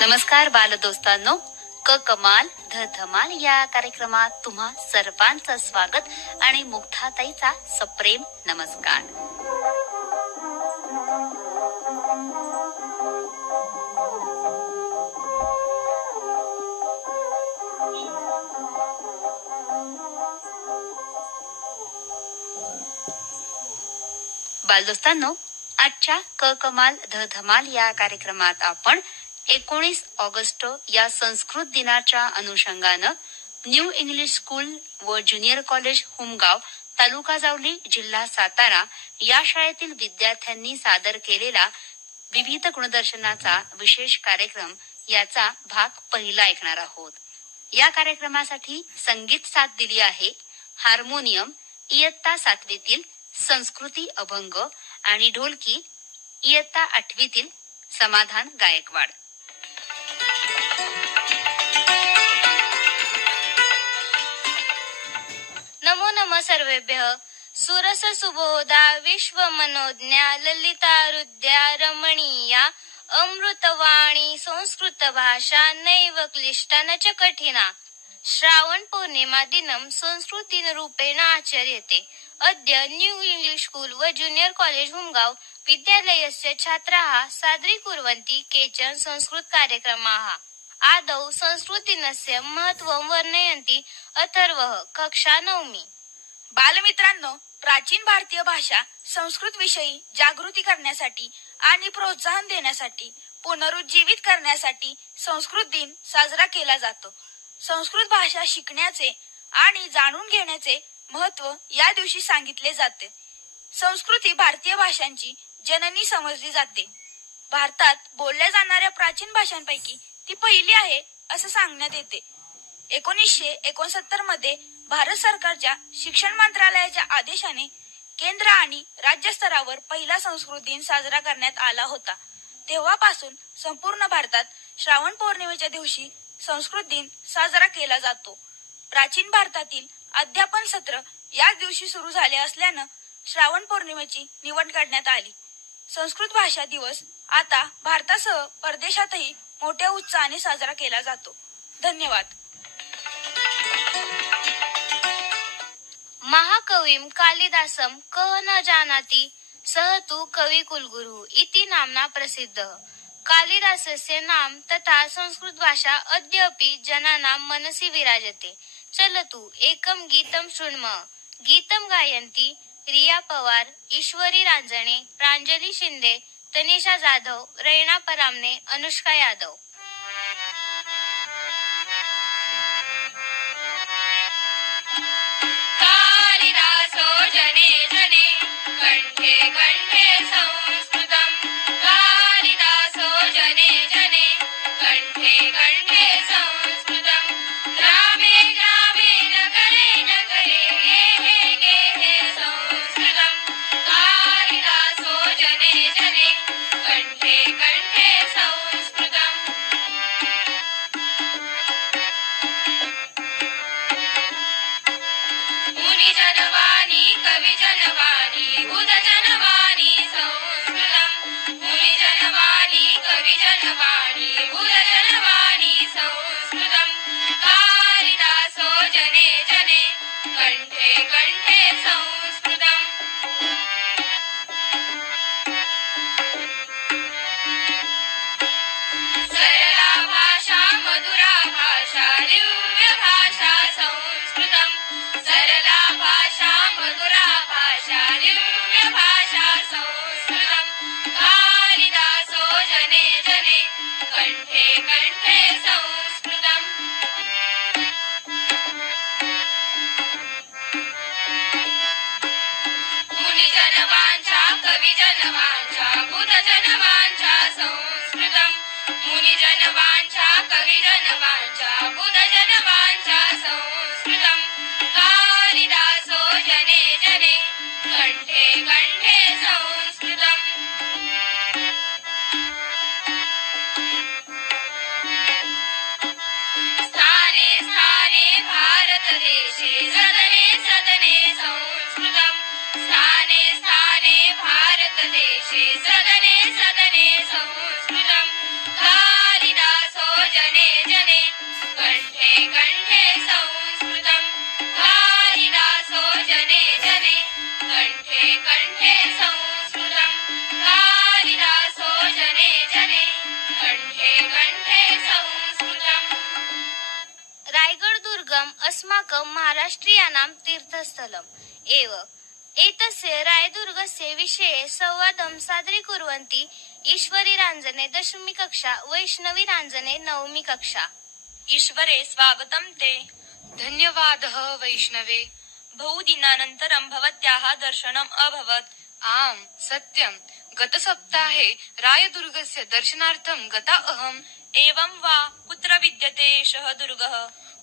नमस्कार बालदोस्तांनो, क कमाल ध धमाल या कार्यक्रमात तुम्हा सर्वांचं स्वागत आणि मुग्धाताईचा सप्रेम नमस्कार. बालदोस्तांनो, आजच्या क कमाल ध धमाल या कार्यक्रमात आपण 19 ऑगस्ट या संस्कृत दिनाच्या अनुषंगानं न्यू इंग्लिश स्कूल व ज्युनियर कॉलेज हुमगाव, तालुका जावली, जिल्हा सातारा या शाळेतील विद्यार्थ्यांनी सादर केलेला विविध गुणदर्शनाचा विशेष कार्यक्रम याचा भाग पहिला ऐकणार आहोत. या कार्यक्रमासाठी संगीत साथ दिली आहे हार्मोनियम इयत्ता 7वीतील संस्कृती अभंग आणि ढोलकी इयत्ता 8वीतील समाधान गायकवाड. नमो नमः सर्वेभ्यः. सुरस सुबोधा विश्व मनोज्ञा ललितारुद्या रमणीया अमृतवाणी संस्कृत भाषा नैव क्लिष्टा न च कठिना. श्रावण पौर्णिमा दिनं संस्कृत दिन रूपेण आचर्यते. अद्य न्यू इंग्लिश स्कूल व ज्युनियर कॉलेज हुमगाव विद्यालयस्य छात्राः सादरीकुर्वन्ति केचन संस्कृत कार्यक्रमाः. आदौ संस्कृत दिनस्य महत्त्वं वर्णयन्ति अथर्वः, कक्षा 9वी. बालमित्रांनो, प्राचीन भारतीय भाषा संस्कृत विषयी जागृती करण्यासाठी आणि प्रोत्साहन देण्यासाठी, पुनरुज्जीवित करण्यासाठी संस्कृत दिन साजरा केला जातो. संस्कृत भाषा शिकण्याचे आणि जाणून घेण्याचे महत्त्व या दिवशी सांगितले जाते. संस्कृत ही भारतीय भाषांची जननी समजली जाते. भारतात बोलल्या जाणाऱ्या प्राचीन भाषांपैकी ती पहिली आहे असं सांगण्यात येते. 1969 मध्ये भारत सरकारच्या शिक्षण मंत्रालयाच्या आदेशाने केंद्र आणि राज्य स्तरावर पहिला संस्कृत दिन साजरा करण्यात आला होता. तेव्हापासून संपूर्ण भारतात श्रावण पौर्णिमेच्या दिवशी संस्कृत दिन साजरा केला जातो. प्राचीन भारतातील अध्यापन सत्र याच दिवशी सुरू झाले असल्यानं श्रावण पौर्णिमेची निवड करण्यात आली. संस्कृत भाषा दिवस आता भारतासह परदेशातही मोठ्या उत्साहाने साजरा केला जातो. धन्यवाद. महाकविं कालिदासं कः न जानाति सः तु कविकुलगुरुः इति नाम्ना प्रसिद्धः. कालिदासस्य नाम तथा संस्कृत भाषा अद्यापि जनानां मनसि विराजते. चलतु एकं गीतं शृण्मः. गीतं गायन्ति रिया पवार, ईश्वरी रांजणे, प्रांजली शिंदे, तनिषा जाधव, रैना परामने, अनुष्का यादव. कालिदासो जने जने कंठे कंठे संस्कृतं. कालिदासो जने जने कंठे कंठे संस्कृतं. ग्रामे ग्रामे नगरे नगरे गेहे गेहे संस्कृतं. कालिदासो जने जने कंठे कंठे संस्कृतं. मुनिजनवाणी कविजनवाणी बुधजनवाणी संस्कृतं. मुनिजनवाणी कविजनवाणी बुधजनवाणी संस्कृतं. कालिदासो जने जने कंठे कंठे संस्कृतं. सरला भाषा मधुरा भाषा दिव्य भाषा संस्कृतं. सरला भाषा मधुरा भाषा दिव्य भाषा संस्कृतं. कालिदासो जने जने कंठे कंठे संस्कृतं. मुनिजनवांचा कविजनवांचा बुधजनवांचा संस्कृतं. मुनिजनवांचा कविजनवांचा बुधजनवांचा संस्कृतं. कालिदासो जने जने कंठे कंठे संस्कृतं. स्थाने स्थाने भारतदेशे सदने सदने संस्कृतं. स्थाने स्थाने भारतदेशे सदने सदने संस्कृतं. अस्माकं महाराष्ट्रियाणां तीर्थस्थलम् एव। एतस्य रायदुर्गस्य विषये संवादं सादरीकुर्वन्ति ईश्वरी रांजने दशमी कक्षा, वैष्णवी रांजने नवमी कक्षा। ईश्वरे स्वागतं ते। धन्यवादः वैष्णवे। बहुदिनानन्तरं भवत्याः दर्शनम् अभवत्। आम् सत्यं, गतसप्ताहे रायदुर्गस्य दर्शनार्थं गता अहम्। एवं वा, कुत्र विद्यते एषः दुर्गः?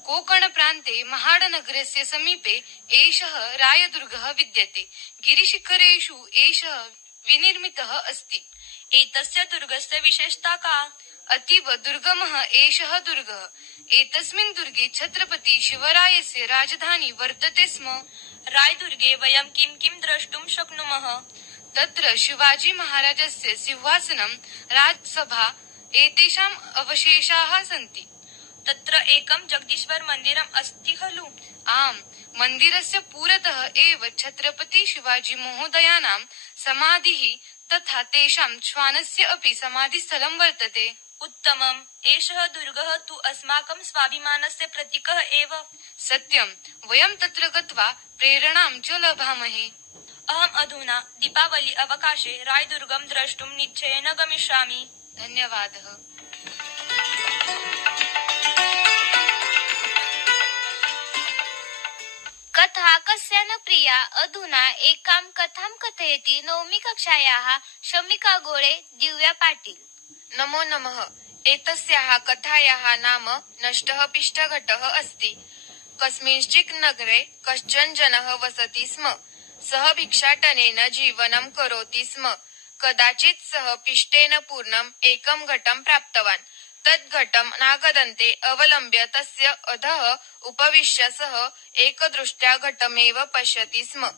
कोकणप्रान्ते महाडनगरस्य समीपे एषः रायदुर्गः विद्यते। गिरिशिखरेषु एषः विनिर्मितः अस्ति। एतस्य दुर्गस्य विशेषता का? अतीव दुर्गमः एषः दुर्गः। एतस्मिन् दुर्गे छत्रपति शिवरायस्य राजधानी वर्तते स्म। रायदुर्गे वयं किं किं द्रष्टुं शक्नुमः? तत्र शिवाजी महाराजस्य सिंहासनं, राजसभा एतेषाम् अवशेषाः सन्ति। तत्र एकं जगदीश्वर मन्दिरम् अस्ति खलु? आम्, मन्दिरस्य पुरतः एव छत्रपति शिवाजी महोदयानां समाधिः तथा तेषां श्वानस्य अपि समाधिस्थलं वर्तते। उत्तमम्। एषः दुर्गः तु अस्माकं स्वाभिमानस्य प्रतीकः एव। सत्यं, वयं तत्र गत्वा प्रेरणां च लभामहे। अहम् अधुना दीपावली अवकाशे रायदुर्गं द्रष्टुं निश्चयेन गमिष्यामि। धन्यवादः। कथा कस्य न प्रिया। अधुना एकां कथां कथयति नवमी कक्षायाः शमिका गोळे, दिव्या पाटील। नमो नमः। एतस्याः कथायाः नाम नष्टः पिष्टघटः अस्ति। कस्मिंश्चित् नगरे कश्चन जनः वसति स्म। सः भिक्षाटनेन जीवनं करोति स्म। कदाचित् सः पिष्टेन पूर्णम् एकं घटं प्राप्तवान्। तद् घटं नागदन्ते अवलम्ब्य तस्य अधः उपविश्य सः एकदृष्ट्या घटमेव पश्यति स्म।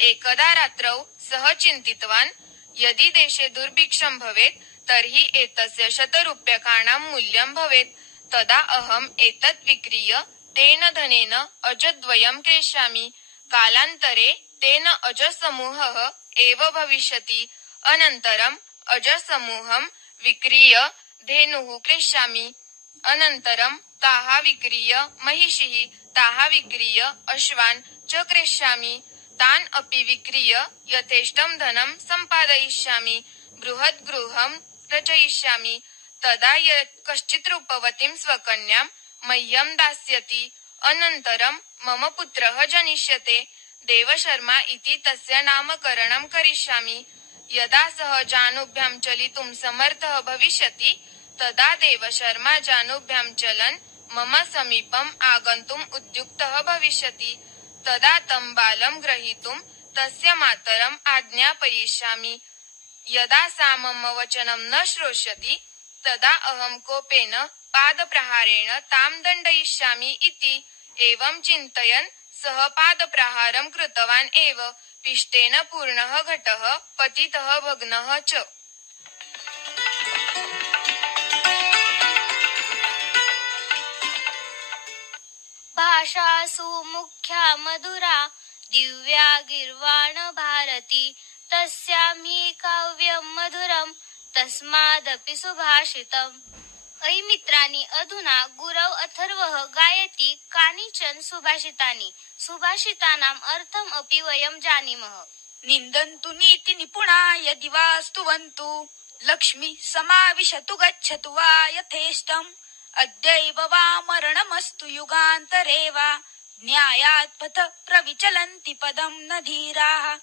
एकदा रात्रौ सः चिन्तितवान्, यदि देशे दुर्भिक्षं भवेत् तर्हि एतस्य 100 रूप्यकाणां मूल्यं भवेत्। तदा अहम् एतत् विक्रीय तेन धनेन अजद्वयं क्रेष्यामि। कालान्तरे तेन अजसमूहः एव भविष्यति। अनन्तरम् अजसमूहं विक्रीय धेनुः क्रेष्यामि। अनन्तरं ताः विक्रीय महिषीः, ताः विक्रीय अश्वान् च क्रेष्यामि। तान् अपि विक्रीय यथेष्टं धनं सम्पादयिष्यामि। बृहत् गृहं रचयिष्यामि। तदा कश्चित् रूपवतीं स्वकन्यां मह्यं दास्यति। अनन्तरं मम पुत्रः जनिष्यते। देवशर्मा इति तस्य नामकरणं करिष्यामि। यदा सः जानुभ्यां चलितुं समर्थः भविष्यति तदा देवशर्मा जानुभ्यां चलन् मम समीपम् आगन्तुम् उद्युक्तः भविष्यति। तदा तं बालं ग्रहीतुं तस्य मातरम् आज्ञापयिष्यामि। यदा सा मम वचनं न श्रोष्यति तदा अहं कोपेन पादप्रहारेण तां दण्डयिष्यामि इति। एवं चिन्तयन् सः पादप्रहारं कृतवान् एव। पिष्टेन पूर्णः घटः पतितः भग्नः च। भाषासु मुख्या मधुरा, दिव्या गीर्वाण भारती। तस्यां हि काव्यं मधुरं, तस्मादपि सुभाषितम्। ऐ मित्राणि, अधुना गुरव अथर्वः गायति कानिचन सुभाषितानि। सुभाषितानाम् अर्थम् अपि वयं जानीमः। निन्दन्तु नीति निपुणा यदि वा स्तुवन्तु, लक्ष्मी समाविशतु गच्छतु वा यथेष्टम्। अद्यैव वा मरणमस्तु युगान्तरे वा, न्यायात् पथ प्रविचलन्ति पदं न धीराः।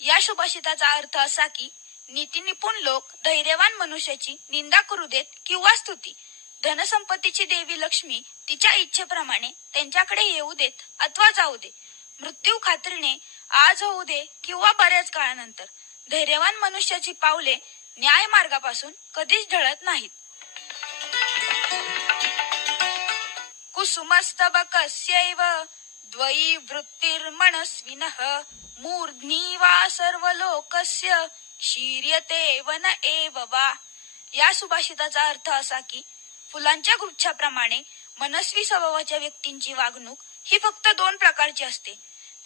या सुभाषिताचा अर्थ असा की नीतिनिपुण लोक धैर्यवान मनुष्याची निंदा करू देत किंवा स्तुती, धनसंपत्तीची देवी लक्ष्मी तिच्या इच्छेप्रमाणे त्यांच्याकडे येऊ देत अथवा जाऊ दे, मृत्यू खात्रीने आज होऊ दे किंवा बऱ्याच काळानंतर, धैर्यवान मनुष्याची पावले न्याय मार्गापासून कधीच ढळत नाहीत. कुसुमस्तबकस्यैव द्वयी वृत्तिर्मनस्विनः, मूर्ध्नि वा सर्वलोकस्य शीर्यते वन एव वा. या सुभाषिताचा अर्थ असा की फुलांच्या गुच्छाप्रमाणे मनस्वी स्वभावाच्या व्यक्तींची वागणूक ही फक्त 2 प्रकारची असते.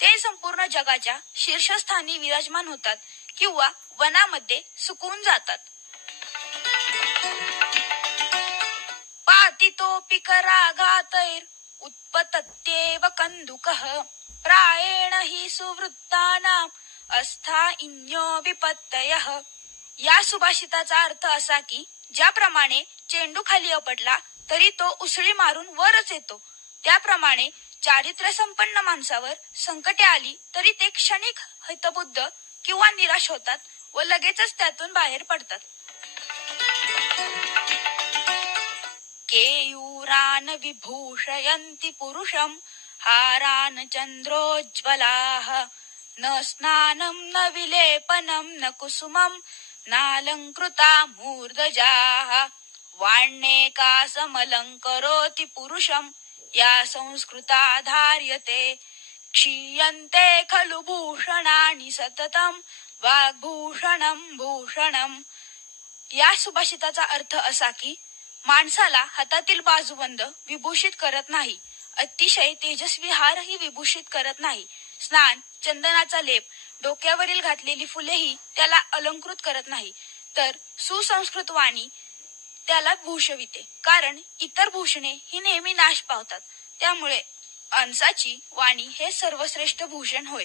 ते संपूर्ण जगाच्या शीर्षस्थानी विराजमान होतात किंवा वनामध्ये सुकून जातात. पातितोऽपि कराघातैर् उत्पतत्येव कंदुकः प्रायेण हि सुवृत्तानां अस्थाइन्यो विपत्तयः. या सुभाषिताचा अर्थ असा की ज्याप्रमाणे चेंडू खाली आपटला तरी तो उसळी मारून वरच येतो, त्याप्रमाणे चारित्र्य संपन्न माणसावर संकटे आली तरी ते क्षणिक हितबुद्ध किंवा निराश होतात व लगेचच त्यातून बाहेर पडतात. केयूरान विभूषयन्ति पुरुषं हारान चंद्रोज्ज्वलाः न स्नानं न विलेपनं न कुसुमं नालंकृता मूर्धजाः वाण्येकासमलंकरोति पुरुषं या संस्कृता धार्यते क्षीयन्ते खलु भूषणानि सततं वाग्भूषणं भूषणं. या सुभाषिताचा अर्थ असा की माणसाला हातातील बाजूबंद विभूषित करत नाही, अतिशय तेजस्वी हारही विभूषित करत नाही, स्नान, चंदनाचा लेप, डोक्यावरील घातलेली फुलेही त्याला अलंकृत करत नाही, तर सुसंस्कृत वाणी त्याला भूषविते, कारण इतर भूषणे ही नेहमी नाश पावतात. त्यामुळे अंसाची वाणी हे सर्वश्रेष्ठ भूषण होय.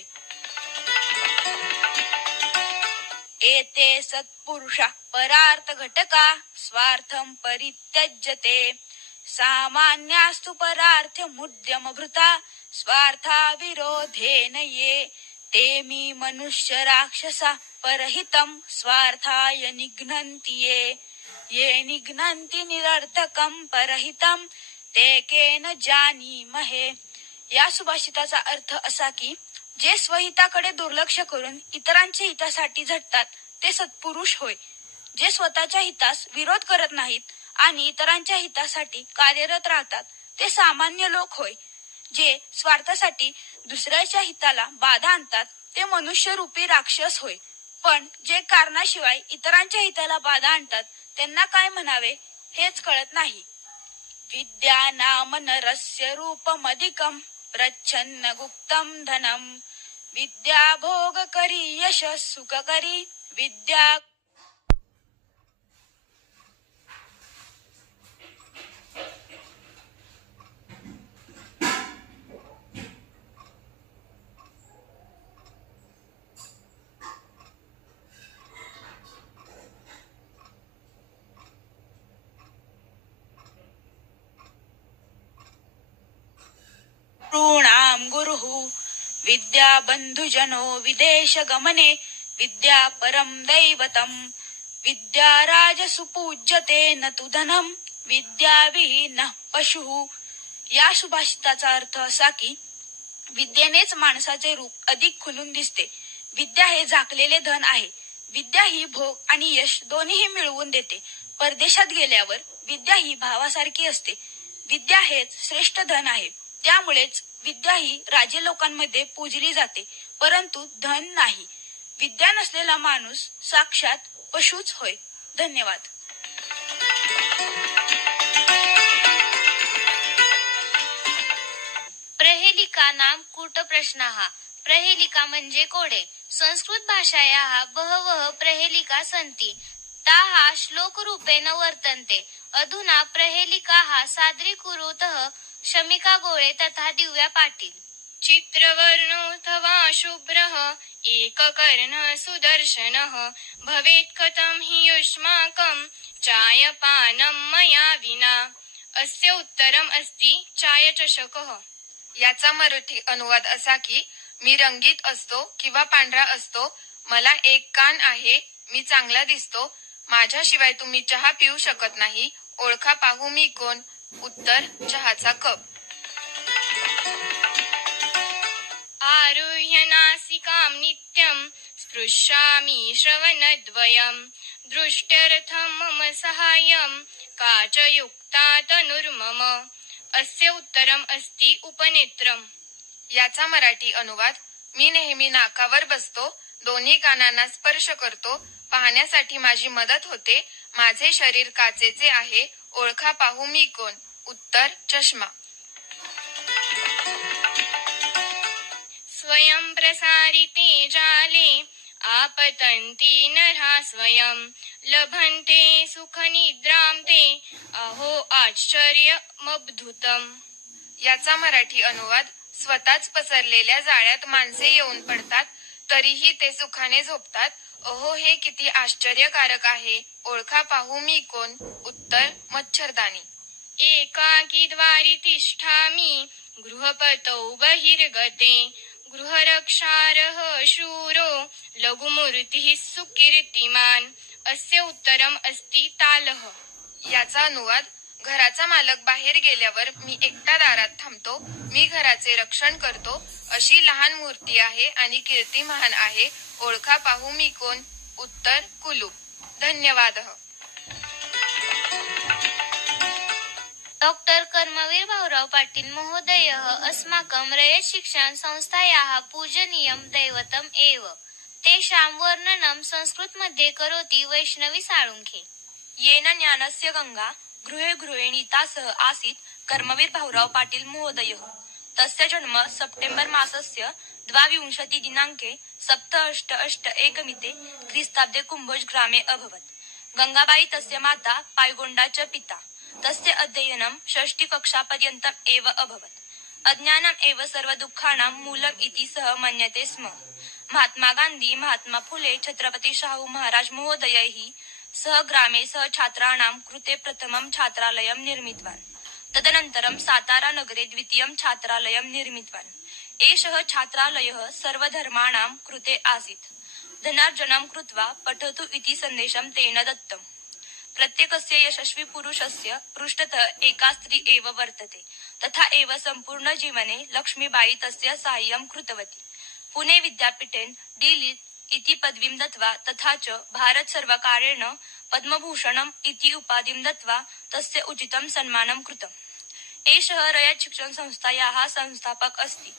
एते सत्पुरुषा परार्थ घटका स्वार्थं परित्यज्यते सामान्यास्तु परार्थ मुद्यम भृता स्वार्था विरोधेन ये ते मी मनुष्य राक्षसा परहितं स्वार्थाय निघ्नन्ति ये निघ्नन्ति निरर्थकं परहितं ते केन जानीमहे. या सुभाषिताचा अर्थ असा की जे स्वहिताकडे दुर्लक्ष करून इतरांच्या हितासाठी झटतात ते सत्पुरुष होय. जे स्वतःच्या हितास विरोध करत नाहीत आणि इतरांच्या हितासाठी कार्यरत राहतात ते सामान्य लोक होय. जे स्वार्थासाठी दुसऱ्याच्या हिताला बाधा आणतात ते मनुष्य रूपी राक्षस होय. पण जे कारणाशिवाय इतरांच्या हिताला बाधा आणतात त्यांना काय म्हणावे हेच कळत नाही. विद्या नाम नरस्य रूपमधिकं प्रच्छन्न गुप्तं धनम विद्या भोग करी यश सुख करी विद्या. ऋणाम गुरुः विद्या बंधुजनो विदेश गमने विद्या परम दैवतम विद्या राजसु पूज्यते न तु धनम विद्या विहीनः पशुः. या सुभाषिताचा अर्थ असा की विद्येनेच माणसाचे रूप अधिक खुलून दिसते. विद्या हे झाकलेले धन आहे. विद्या ही भोग आणि यश दोन्हीही मिळवून देते. परदेशात गेल्यावर विद्या ही भावासारखी असते. विद्या हेच श्रेष्ठ धन आहे. त्यामुळेच विद्या ही राजे लोकांमध्ये पूजली जाते, परंतु धन नाही. विद्या नसलेला माणूस साक्षात पशुच होय. धन्यवाद. प्रहेलिका नाम कूट प्रश्नाः. प्रहेलिका म्हणजे कोडे. संस्कृत भाषायाः बहवः प्रहेलिका सन्ति ताः श्लोकरूपेण वर्तन्ते. अधुना प्रहेलिकाः सादरीकुरुतः शमिका गोळे तथा दिव्या पाटील. चित्रवर्णोऽथवा शुभ्रः एककर्णः सुदर्शनः भवेत् कथं हि युष्माकं चायपानं मया विना. अस्य उत्तरम अस्ति चायचषकः. याचा मराठी अनुवाद असा की मी रंगीत असतो किंवा पांढरा असतो, मला एक कान आहे, मी चांगला दिसतो, माझ्याशिवाय तुम्ही चहा पिऊ शकत नाही, ओळखा पाहू मी कोण. उत्तर चहाचा कप. आरुह्य नासिकां नित्यं स्पृशामि श्रवणद्वयं दृष्ट्यर्थं मम सहाय्यं काचयुक्ता तनुर्मम. अस्य उत्तरम अस्ति उपनेत्रम. याचा मराठी अनुवाद मी नेहमी नाकावर बसतो, दोन्ही कानांना स्पर्श करतो, पाहण्यासाठी माझी मदत होते, माझे शरीर काचेचे आहे, ओळखा पाहू मी कोण. उत्तर चष्मा. स्वयं प्रसारिते जाले आपतन्ति नरः स्वयं लभन्ते सुखनिद्रां ते अहो आश्चर्यमद्भुतम्. याचा मराठी अनुवाद. स्वतःच पसरलेल्या जाळ्यात माणसे येऊन पडतात, तरीही ते सुखाने झोपतात. अहो, हे किती आश्चर्यकारक आहे. ओळखा पाहू मी कोण. उत्तर, मच्छरदाणी. एकाकी द्वारी तिष्ठामि गृहपतौ बहिर्गते गृहरक्षारः शूरो लघुमूर्तिः सुकीर्तिमान अस्य उत्तरम अस्ति तालः. याचा अनुवाद. घराचा मालक बाहेर गेल्यावर मी एकटा दारात थांबतो. मी घराचे रक्षण करतो. अशी लहान मूर्ती आहे आणि कीर्ती महान आहे. ओळखा पाहू मी कोण. उत्तर, कुलूप. धन्यवाद. डॉक्टर कर्मवीर भाऊराव पाटील महोदयः अस्माकं रयत शिक्षण संस्थायाः पूजनीयं दैवतम् एव तेषां वर्णनं संस्कृतमध्ये करोति वैष्णवी साळुंखे. येन ज्ञानस्य गंगा गृहे गृहे नीतासः आसीत् कर्मवीर भाऊराव पाटील महोदयः. तस्य जन्म सप्टेम्बर् मासस्य 22 दिनाङ्के 788 ख्रीस्ताब्दे कुम्भोज ग्रामे अभवत्. गंगाबाई तस्य माता, पायगोंडा च पिता. तस्य अध्ययनं 6ठी कक्षापर्यन्तम् एव अभवत्. अज्ञानम् एव सर्व दुःखानां मूलम् इति सः मन्यते स्म. महात्मा गान्धी, महात्मा फुले, छत्रपति शाहू महाराज महोदयैः सह ग्रामे सह छात्राणां कृते प्रथमं छात्रालयं निर्मितवान्. तदनन्तरं सातारा नगरे द्वितीयं छात्रालयं निर्मितवान्. एषः छात्रालयः सर्वधर्माणां कृते आसीत्. धनार्जनं कृत्वा पठतु इति सन्देशं तेन दत्तम्. प्रत्येकस्य यशस्वी पुरुषस्य पृष्ठतः एका स्त्री एव वर्तते. तथा एव सम्पूर्ण जीवने लक्ष्मीबाई तस्य साहाय्यं कृतवती. पुणे विद्यापीठेन डी.लिट् इति पदवीं दत्त्वा तथा च भारत सर्वकारेण पद्मभूषणम् इति उपाधिं दत्त्वा तस्य उचितं सन्मानं कृतम्. एषः रयत शिक्षण संस्थायाः संस्थापक अस्ति.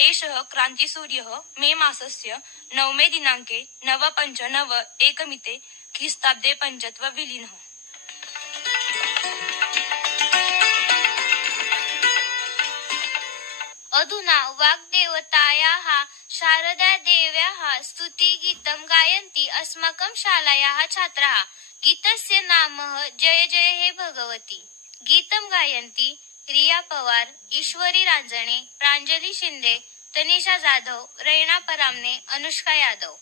एषः क्रान्तिसूर्यः मे मासस्य 9 दिनाङ्के 959 ख्रीस्ताब्दे पञ्चत्व विलीनः. अधुना वाग्देवतायाः शारदादेव्याः स्तुतिगीतं गायन्ति अस्माकं शालायाः छात्राः. गीतस्य नाम जय जय हे भगवती. गीतं गायन्ति रिया पवार, ईश्वरी रांजणे, प्रांजली शिंदे, तनिषा जाधव, रैना परामने, अनुष्का यादव.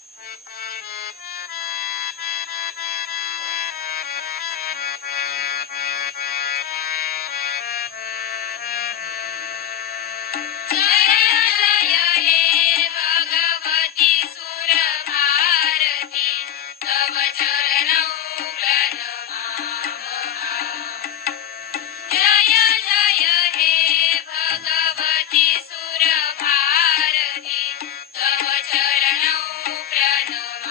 चरणौ प्रणमामः.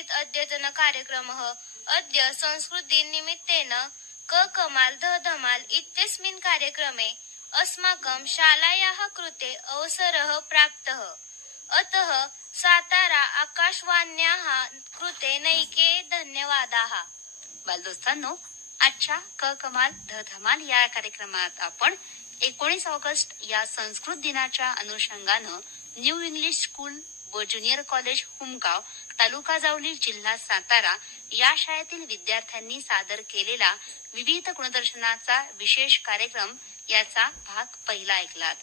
आयोजित अद्यतन कार्यक्रमः अद्य संस्कृत दिन निमित्तेन क कमाल ध धमाल इत्यस्मिन् कार्यक्रमे अस्माकं शालायाः कृते अवसरः प्राप्तः। अतः सातारा आकाशवाण्याः कृते नैके धन्यवादाः। बालदोस्तांनो, आजच्या क कमाल ध धमाल या कार्यक्रमात आपण 19 ऑगस्ट या संस्कृत दिनाच्या अनुषंगानं न्यू इंग्लिश स्कूल व ज्युनियर कॉलेज हुमगाव, तालुका जावली, जिल्हा सातारा या शाळेतील विद्यार्थ्यांनी सादर केलेला विविध गुणदर्शनाचा विशेष कार्यक्रम याचा भाग पहिला ऐकलात।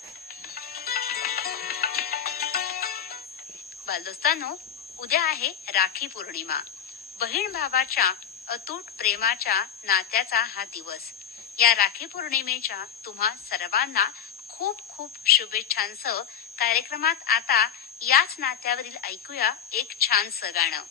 बालदोस्तांनो, उद्या आहे राखी पौर्णिमा। बहीण भावाच्या अतूट प्रेमाच्या नात्याचा हा दिवस। या राखी पौर्णिमेच्या तुम्हा सर्वांना खूप खूप शुभेच्छांसह कार्यक्रमात आता याच नात्यावरील ऐकूया एक छानसं गाणं।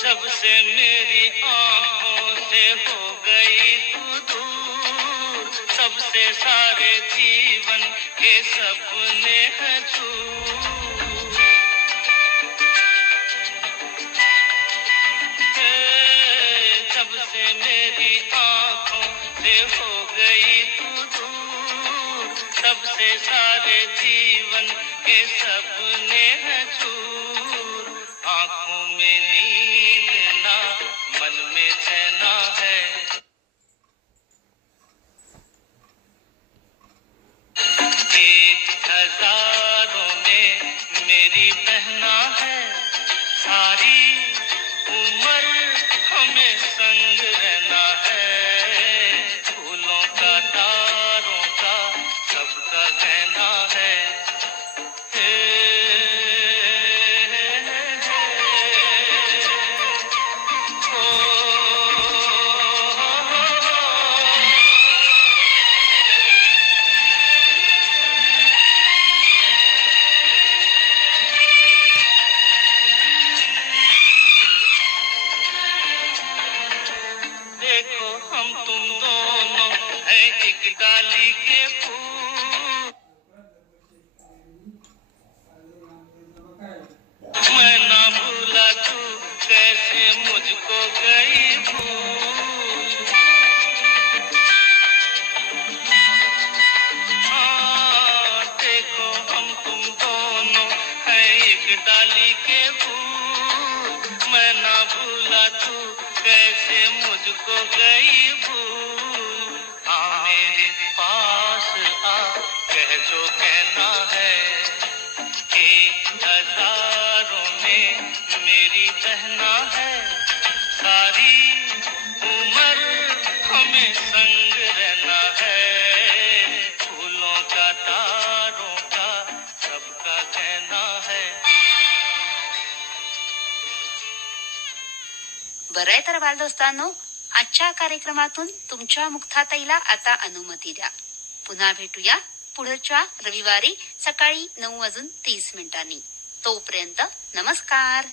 जब से मेरी आंखों से हो गई तू दूर, सबसे सारे जीवन के सपने हैं चूर। जब से मेरी आंखों से हो गई तू दूर, सबसे सारे जीवन के सपने हैं चूर। आंखों में नींद ना, मन में चैना है, एक हजारों में मेरी बहना है। सारी उम्र हमें संग रहना है, फूलों का तारों का सबका कहना है। देखो हम तुम दोनों हैं एक डाली के फूल, मैं ना भूला तू कैसे मुझको गई भूल। हाँ, देखो हम तुम दोनों हैं एक डाली के फूल, मैं ना भूला तू कैसे मुझको गई भूल। हाँ मेरे पास आ, कह जो कहना है, एक हजारों में मेरी बहना है। सारी उम्र हमें संग रहना है, फूलों का तारों का सबका कहना है। बरं आहे तर बालदोस्तांनो, आजच्या कार्यक्रमातून तुमच्या मुक्ताताईला आता अनुमती द्या. पुन्हा भेटूया पुढच्या रविवारी सकाळी 9:30. तोपर्यंत नमस्कार.